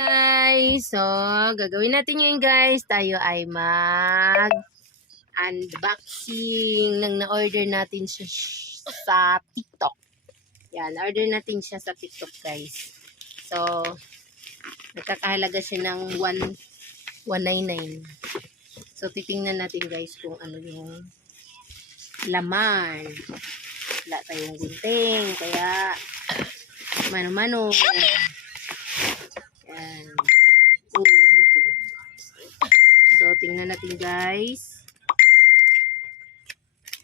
Guys, so gagawin natin ngayon guys, tayo ay unboxing ng na-order natin siya sa TikTok. Yan, order natin siya sa TikTok guys. So, nagkakahalaga siya ng 199. So, titingnan natin guys kung ano yung laman. Wala tayong gunting, kaya mano-mano. Yan. So, tingnan natin guys.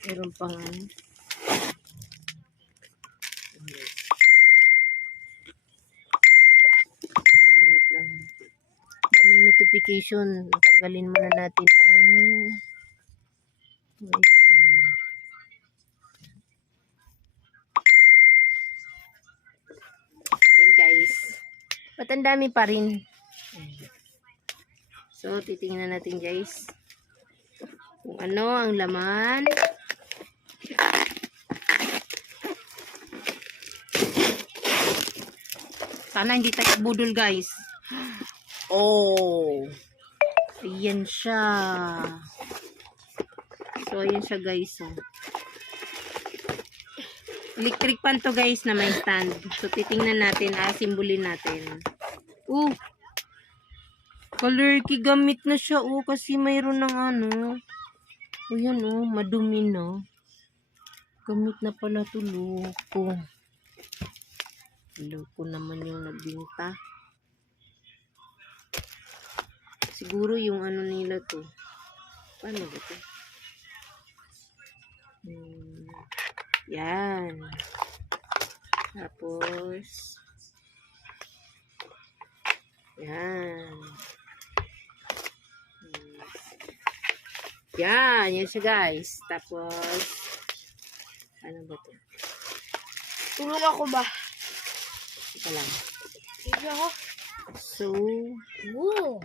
Meron pang wait lang. Daming notification. Tanggalin muna natin ang wifi. Yan guys. Ba't ang dami pa rin? So, titingnan natin guys kung ano ang laman. Sana hindi tayo budol guys. Oh. Ayan siya. So, ayan siya guys. Electric pan to guys na may stand. So, titingnan natin. Simbolin natin. Color key gamit na siya. Kasi mayroon ng ano. Ayan madumi na. Gamit na pala to. Loko. Loko naman yung nagbinta. Siguro yung ano nila to. Paano ba to? Yan. Tapos yan. Yan siya guys. Tapos ano ba to? Tulong ako ba? Ito lang. Sige ako. So, Woo!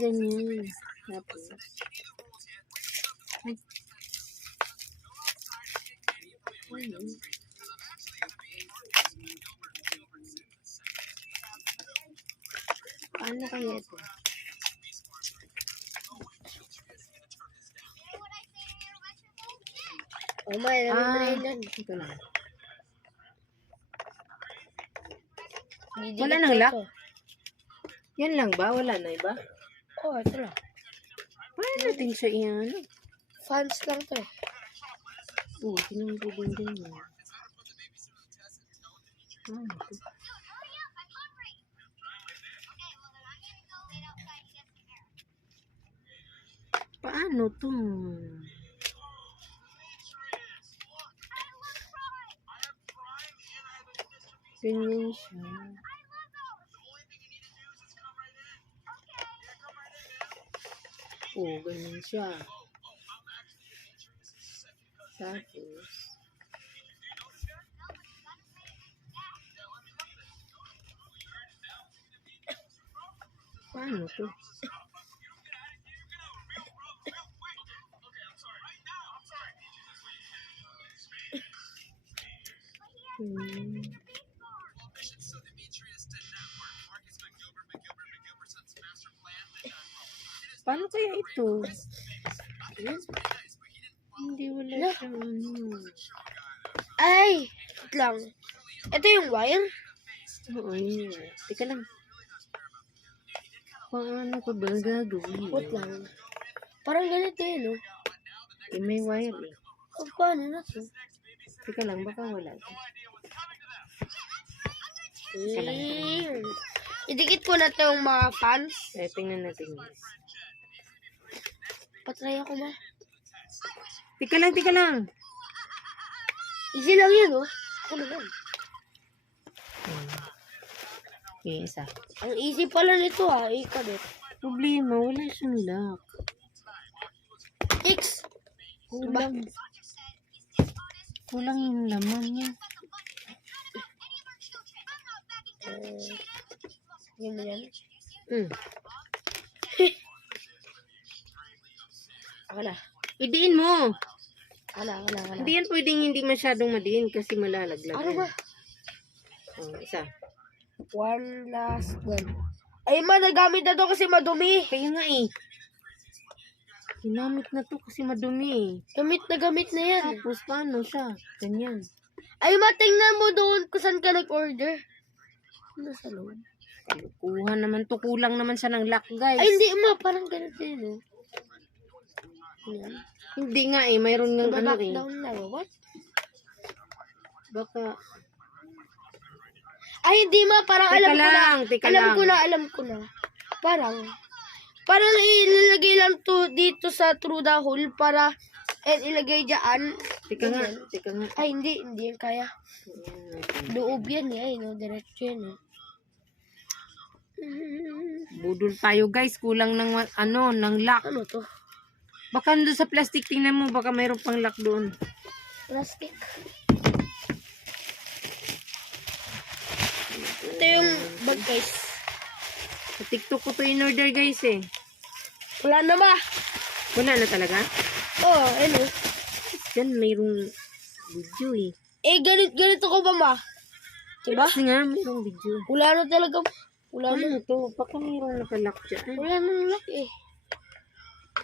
ganyan. Tapos paano kaya ito? May naman. Ito lang. Didikit Wala nang ko lock? to. Yan lang ba? Wala na iba? Ito lang. Paano natin siya iyan? Fans lang to eh. Tinong ko din yan. Paano to? Ganyan siya. Ganyan siya. Tapos paano to? Paano kaya ito? Hindi wala siya Ay! Wait lang. Ito yung wire? Oo, yun. Teka lang. Paano ko ba gagawin? Wait lang. Parang ganito yun, May wire eh. Paano na to? Teka lang, baka wala. Idikit ko na to yung mga fans. Tingnan natin guys. Patry ako ba? Teka lang. Easy lang yun, Ako naman. Okay, isa. Ang easy pala nito, ikabit. Problema, wala siyang lock. X! Kulang yung laman niya. Yun mo yan? Ako na. Idiin mo. Wala. Hindi yan pwedeng hindi masyadong madiin kasi malalaglag. Ano yan. ba? Isa. One last one. Ay, nagamit na to kasi madumi. Kaya nga eh. Ginamit na to kasi madumi eh. Gamit na yan. Tapos paano siya? Ganyan. Ay, tingnan mo doon kung saan ka nag-order. Nasa loob. Kalukuhan naman to. Kulang naman siya ng lock, guys. Ay, hindi parang ganito yun, oh. Yan. Hindi nga eh. Mayroon ng ano Back eh. down lang. What? Baka... Ay, hindi parang Teka alam ko na. lang, teka lang. Alam ko na. Parang ilalagay lang to dito sa through the hole para ilagay dyan. Teka nga. Ay, hindi yan kaya. Ayan. Loob yan eh. Ay, no, diretso yan eh. Budol tayo guys. Kulang ng ng lock. Ano to? Baka doon sa plastic. Tingnan mo. Baka mayroon pang lock doon. Plastic. Ito yung bag, guys. Sa TikTok ko to in order guys eh. Wala na ba? Wala na talaga? Oo, ano? Yan mayroong video eh. Eh, ganito ko ba, ma? Diba? Kasi nga mayroong video. Wala na talaga. Wala na. Ano to? Baka mayroong nakalock dyan. Wala na lock eh.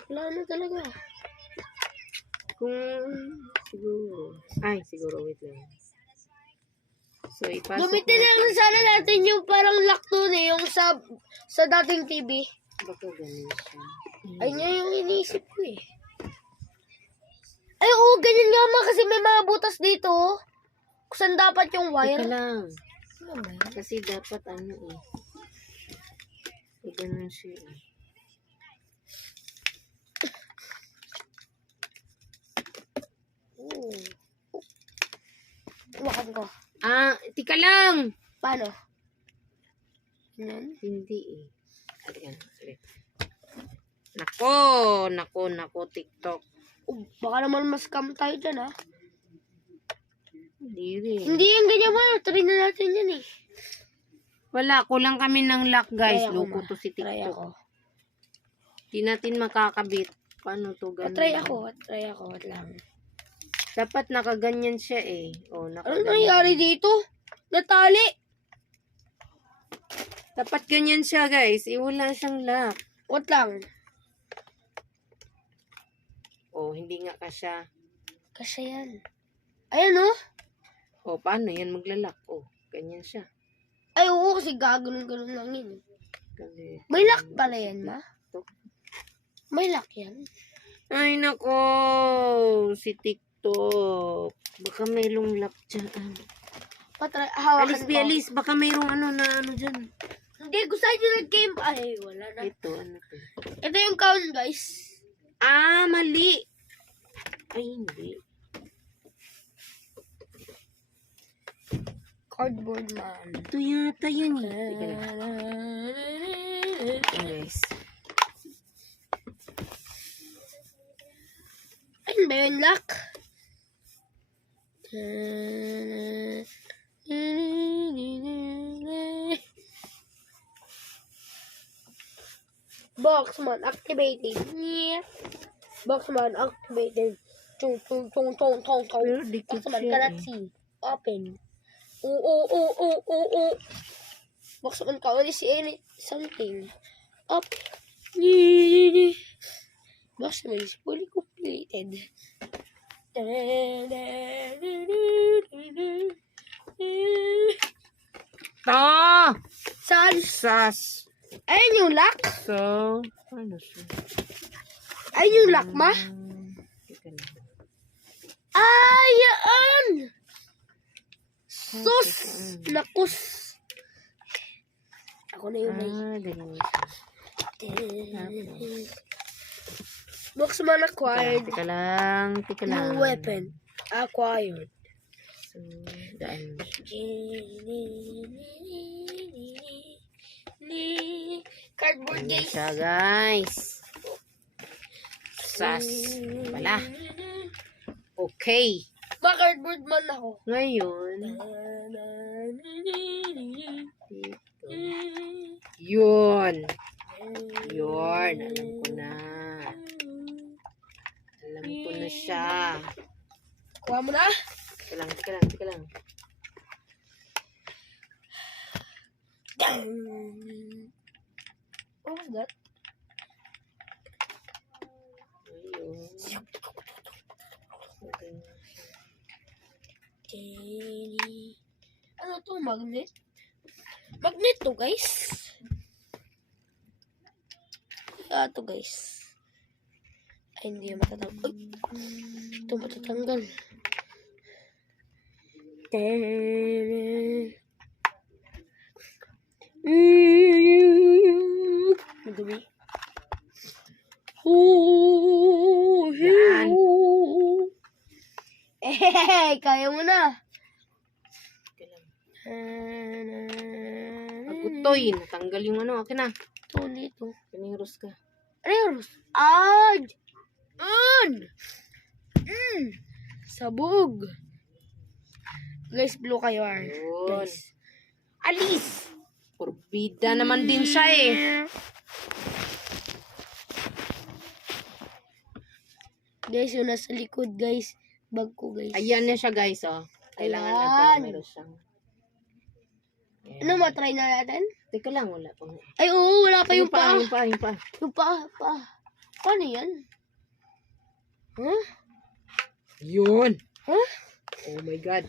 Wala na talaga. Kung siguro. Ay, siguro. Wait lang. So, ipasok Gamitin lang sana natin yung parang lock doon eh. Yung sa dating TV. Baka ganun siya. Ayun nga yung iniisip ko eh. Ay, oo, ganyan nga ma kasi may mga butas dito. Oh. Kung saan dapat yung Teka wire. lang. Ano ba yan? Kasi dapat ano eh. Ganun siya eh. Oo. Hawakan ko. Ah, tika lang! Paano? Yan. Hindi eh. Ayan. Nako, TikTok. Oh, baka naman mas scam tayo dyan, ha? Hindi rin. Hindi yung ganyan mo. Try na natin yan, eh. Wala, kulang kami ng lock guys. Try ako, Loko ma. to si Try ako. TikTok. Di natin makakabit. Paano to ganun? Try ako. Wait lang. Dapat nakaganyan siya eh. Oh, Ano nakaganyan. nangyari dito? Natali. Dapat ganyan siya guys. Wala siyang lock. Wait lang. Oh, hindi nga kasya. Kasi yan. Ayan, oh. Oh, paano yan maglalak? Oh, ganyan siya. Ay, oo, kasi gaganon-ganon lang yun. Kasi, May lock pala yan, ma? May lock yan. ay, nako. Si TikTok. Baka mayroong lock dyan. Hawakan Alice, ko. Alice. Baka mayroong dyan. Hindi, gusto nyo nag-game. Ay, wala na. Ito, ano to? Ito yung count, guys. Ah, mali. Ay, hindi. Cardboard man. Ito yata yun eh. Teka lang. Guys. Ayun ba yung lock? Boxman activated. Yeah. Boxman activated. Chung. Pero dikit Boxman siya cannot eh. see. Open. Oo. Boxman can only see something. Up. Boxman is fully completed. To! Saan? Sas. Ayun yung lock? So, ano siya? Ayun yung lock, ma? Teka lang. Ayaan! Sus! Nakus! Ako na yung may... Ganyan siya. Boxman acquired. Teka lang. New weapon. Acquired. So, daan mo siya. Cardboard Ganyan guys. siya, guys. Sas. Wala. Okay. Ba, cardboard man ako. Ngayon, dito. Yun. Yun. Alam ko na. Alam ko na siya. Kuha mo na. Teka lang. What was that? Ayun. Ano to? Magnet? Magnet to, guys. To, guys. Ay, hindi yan matatanggal. Ay, ito matatanggal. Madumi. Yan. Kaya mo na. Teka lang. Agutoy, natanggal yung ano. Okay na. Ito dito. Piniros ka. Ano yung Rus? Ay! Sabog. Guys, blue kayo ah. Yun. Guys. Alis! Porbida naman din siya eh. Guys, yun nasa likod, guys. Bag ko, guys. Ayan na siya guys, oh. Kailangan lang Ayan. pala meron siyang. Ayan. Ano, matry na natin? Teka lang, wala pa. Ay, oo, wala pa yung paa. Yung pa. Yung paa. Paano yan? Huh? Yun. Huh? Oh my God.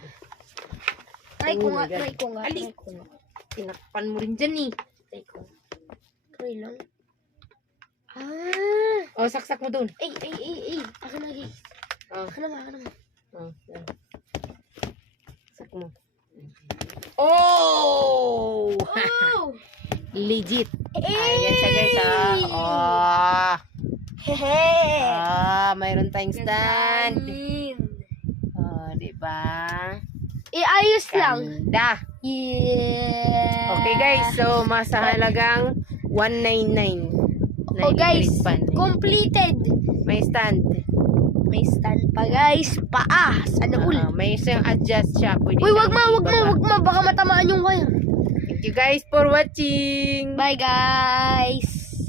Try Oh ko my nga, God. try ko nga. Ali. Try ko nga. Tinakpan mo rin dyan eh. Try ko. Try lang. Oh, saksak mo dun. Ay. Ako na, guys. Oh, Ako naman. oh. Yan. Sak mo. Oh! Oh! Legit. Eh! Ayan siya guys, ah. Oh. Hehe! Mayroon tayong stand. Galing. Oh, diba? Ayos lang. Ganda. Yeah. Okay guys, so masa halagang 199. Oh guys, Pan. completed. May stand. May stand pa guys. Paa. Sana all. May isang adjust siya. Pwede Uy, wag siyang ma. ibaba. Baka matamaan yung wire. Thank you guys for watching. Bye guys.